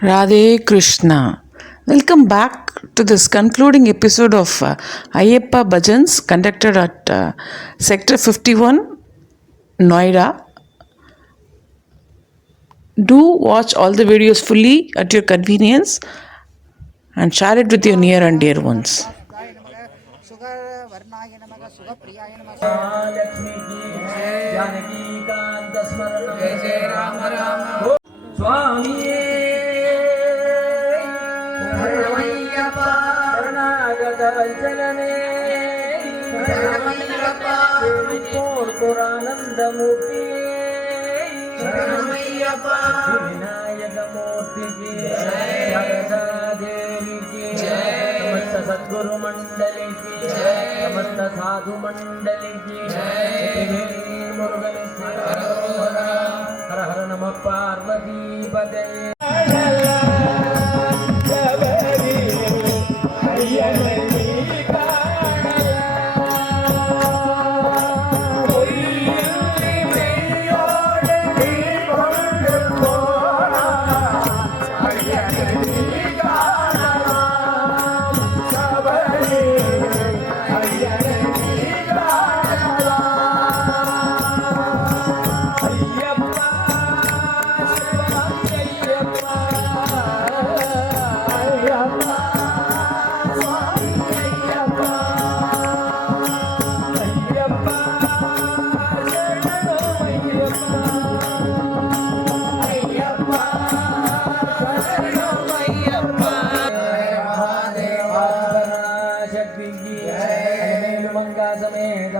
Radhe Krishna. Welcome back to this concluding episode of Ayyappa Bhajans conducted at Sector 51, Noida. Do watch all the videos fully at your convenience and share it with your near and dear ones. स्वामी शरणागतवल्लने पुरानंदमूर्ति विनायकमूर्ति की शारदा देवी की समस्त सद्गुरु मंडली की समस्त साधु मंडली की मुरुगन हर हर नमः पार्वती पदे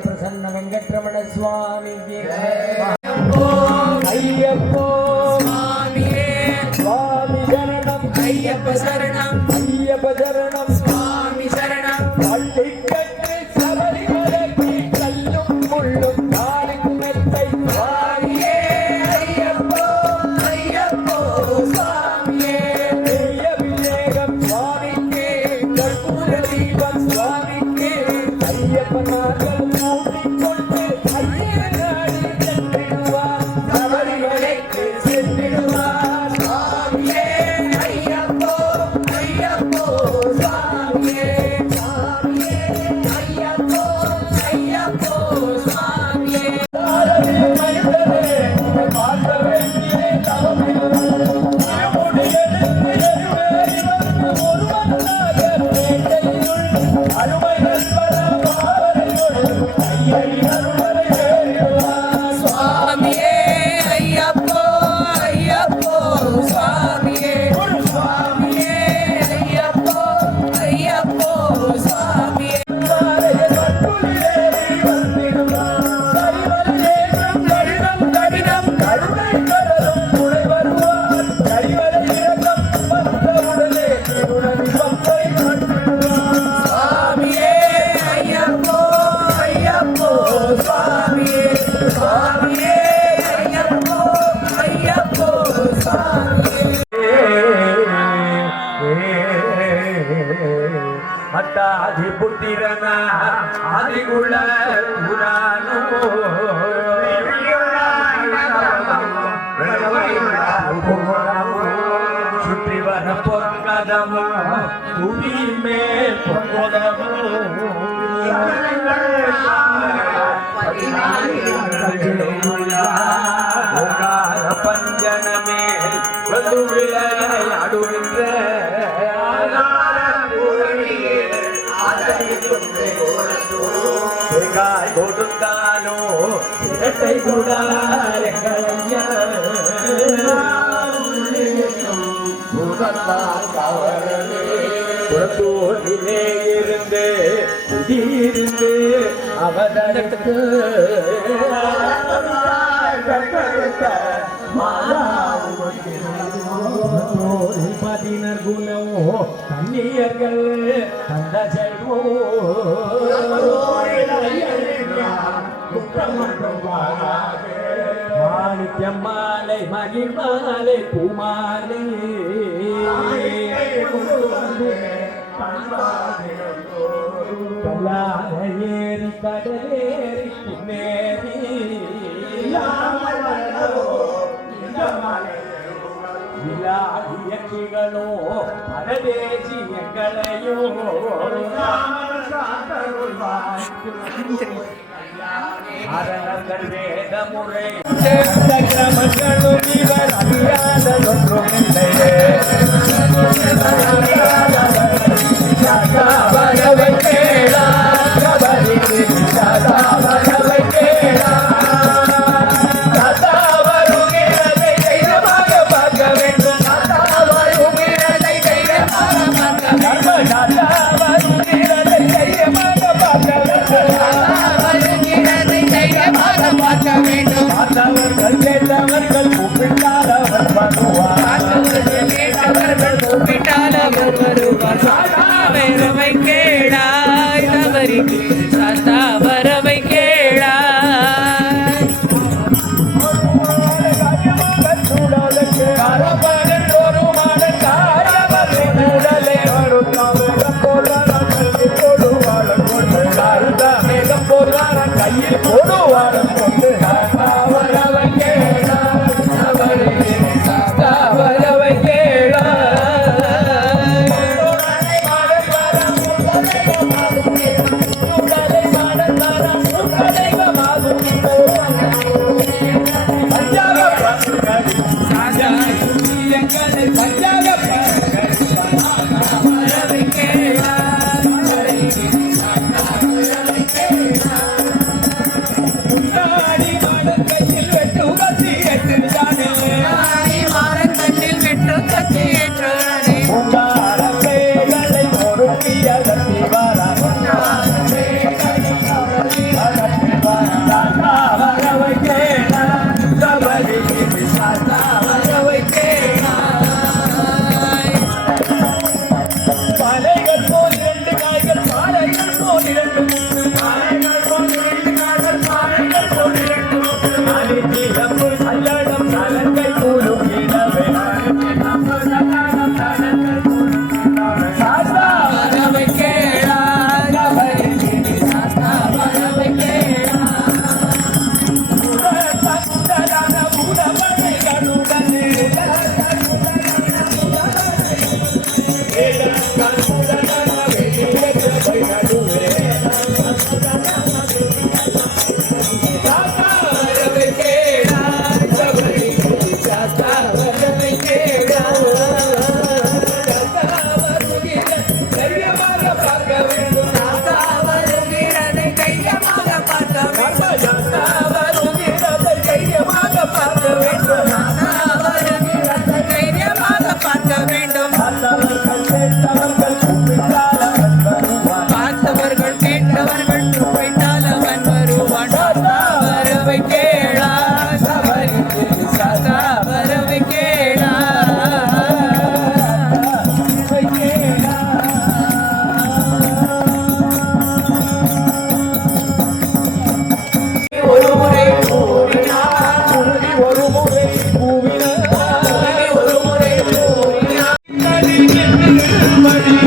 प्रसन्न वेंकटरमण स्वामी की अय्यप्पो स्वामी स्वामी शरणम अय्यप्प शरणम अय्यप्प शरणम स्वामी शरणम अल्लिकट्टु सबरिमलक्की कल्लुम मुल्लुम कालिकु मेत्तै स्वामिये अय्यप्पो अय्यप्पो स्वामिये अय्यभिषेकम स्वामिके कर्पूर दीपम स्वामिके अय्यप्पनाथ आदिपुतिरन आदिगुण पुराणो सुत्रिवन पोर्कदम तुरी में पोर्कदम ओंकार पंजन में वधुविलाडुविंद्र கொடுத்தானோ இரட்டை குடாரங்களையா புறத்தோடிலே இருந்து குடியிருந்து அவதற்கு பதினர் குணோ கண்ணியர்கள் கண்ட செய்வோ மாணிக்கம் மாலை மகிழ் மாலை பூமாலை கல்லாத ஏறி கடலேறி பின்னேறி விழாடிய ரிஷிகளோ பரதேசியங்களையோ அரணர்கள் வேத முறை கிரமங்களும் இவர் அறியாததொன்றும் இல்லையே வரவை கேளா வரவை கேளா வரவை கேளாய் தவறி சாத்தா வரவை கேளாய் கையில் போடுவாரம் கொண்டு வரவை கேளா வரவை கேளா பார்த்தவர்கள் கேட்டவர்கள் கூப்பிட்டால் அவன் வருவான் வரவை கேளா சாத்தா வரவை கேளா ஒரு முறை கூறினார் ஒரு முறை கூவினார் ஒரு முறை கூறினார் படி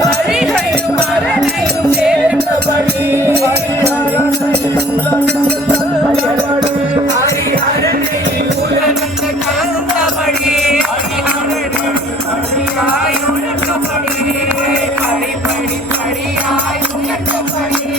ஹரிஹையும் அரணையும் சேர்ந்தபடி ஹரிஹரனையும் உலகத்தை கலந்தபடி படியாய் உலகப்படி படிப்படி படியாய் உலகப்படி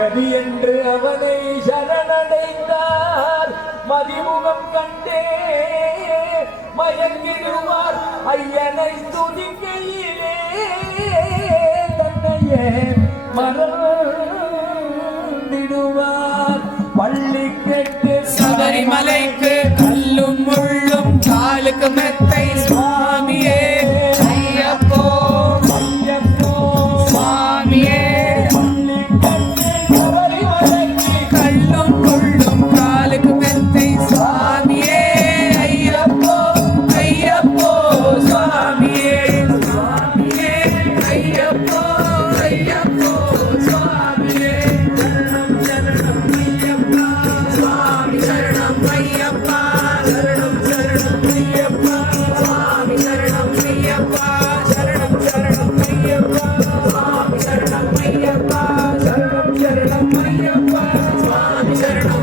கதி என்று அவனை சரணடைந்தார். மதிமுகம் கண்டே மயங்கிடுவார் ஐயனை துதிக்கையிலே தன்னையே மறந்திடுவார். பள்ளி கெட்டு சபரிமலைக்கு கல்லும் முள்ளும் காலுக்கு மெத்தை சுவாமியே ஐயப்போ ஐயப்போ சுவாமியே. பள்ளி கெட்டு சபரிமலைக்கு கல்லும் முள்ளும் காலுக்கு மெத்தை சுவாமியே ஐயப்போ ஐயப்போ சுவாமியே சுவாமியே ஐயப்போ ஐயப்போ சுவாமியே. சரணம் சரணம் ஐயப்பா சுவாமி சரணம் ஐயப்பா சரணம் சரணம் ஐயப்பா சுவாமி சரணம் ஐயப்பா சரணம் சரணம் ஐயப்பா சுவாமி சரணம் ஐயப்பா சரணம் சரணம் ஐயப்பா சுவாமி சரணம்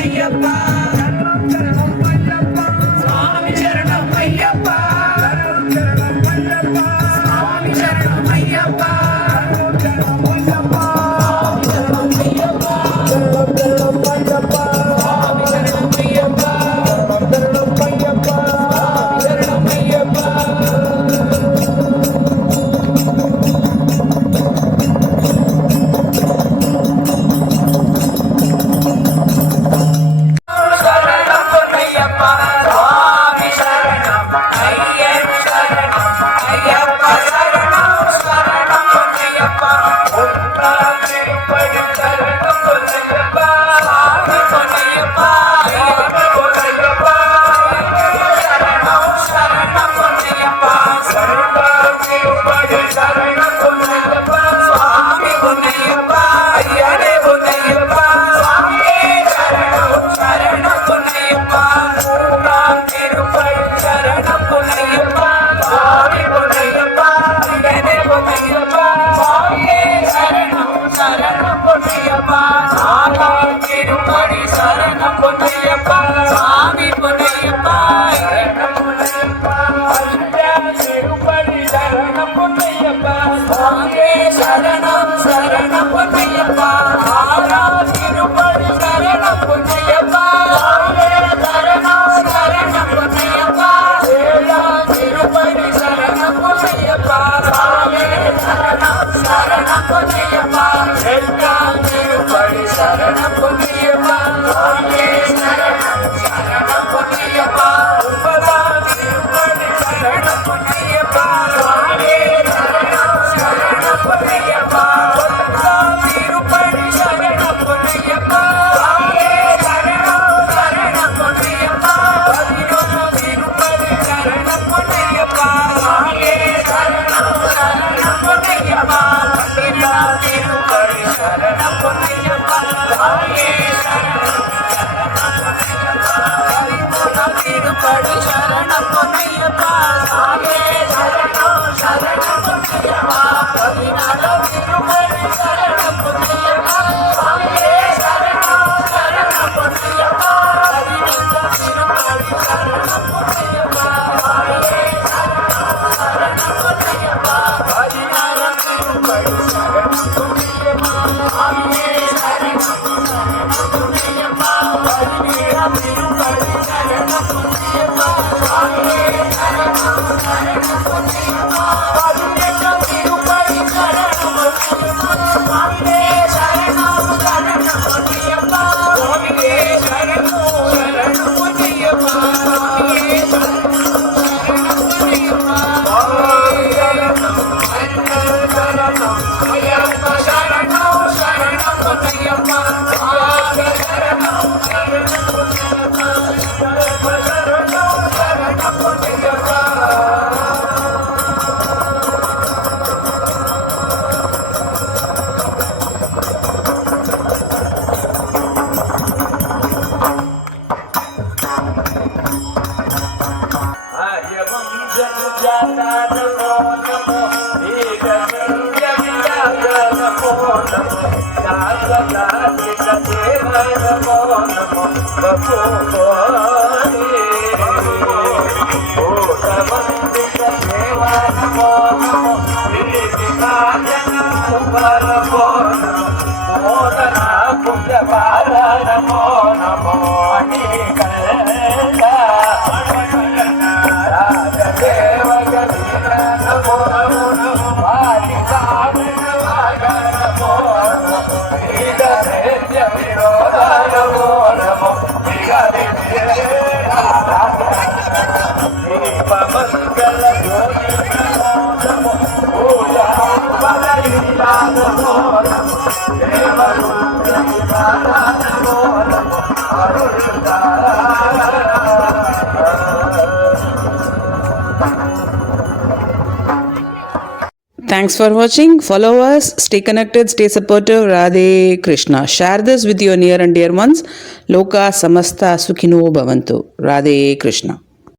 ஐயப்பா சரணம் சரணம் ஐயப்பா சுவாமி சரணம் ஐயப்பா சரணம் சரணம் ஐயப்பா சுவாமி சரணம் ஐயப்பா சரணம் சரணம் ஐயப்பா சுவாமி சரணம் ஐயப்பா சரணம் சரணம் பொன்னையப்பா திருப்பதி சரணம் பொன்னையப்பா சரணம் சரணம் பொன்னையப்பா திருப்பதி சரணம் பொன்னையப்பா சரணம் சரணம் பொன்னையப்பா திருப்பதி சரணம் பொன்னையப்பா சரணம் சரணம் பொன்னையப்பா திருப்பதி சரணம் பொன்னையப்பா பொன்னையப்பா திருப்பதி சரணம் பொன்னையப்பா சரணம் சரணம் பொன்னையப்பா திருப்பதி சரணம் பொன்னையப்பா சரணம் சரணம் பொன்னையப்பா திருப்பதி சரணம் பொன்னையப்பா திருப்பதி சரணம் பொன்னையப்பா சரணம் சரணம் பொன்னையப்பா திருப்பதி சரணம் பொன்னையப்பா சரணம் சரணம் பொன்னையப்பா திருப்பதி சரணம் பொன்னையப்பா சரணம் பொன்னையப்பா பதினாறாம் திருப்பதி சரணம் பொன்னையப்பா சரணம் பொன்னையப்பா பதினேழாம் திருப்பதி சரணம் பொன்னையப்பா சரணம் சரணம் பொன்னையப்பா பதினெட்டாம் திருப்பதி சரணம் சரணம் பொன்னையப்பா சரணம் பொன்னையப்பா नमो Thanks for watching. Follow us, stay connected, stay supportive. Radhe Krishna. Share this with your near and dear ones. Loka samasta sukhino bhavantu. Radhe Krishna.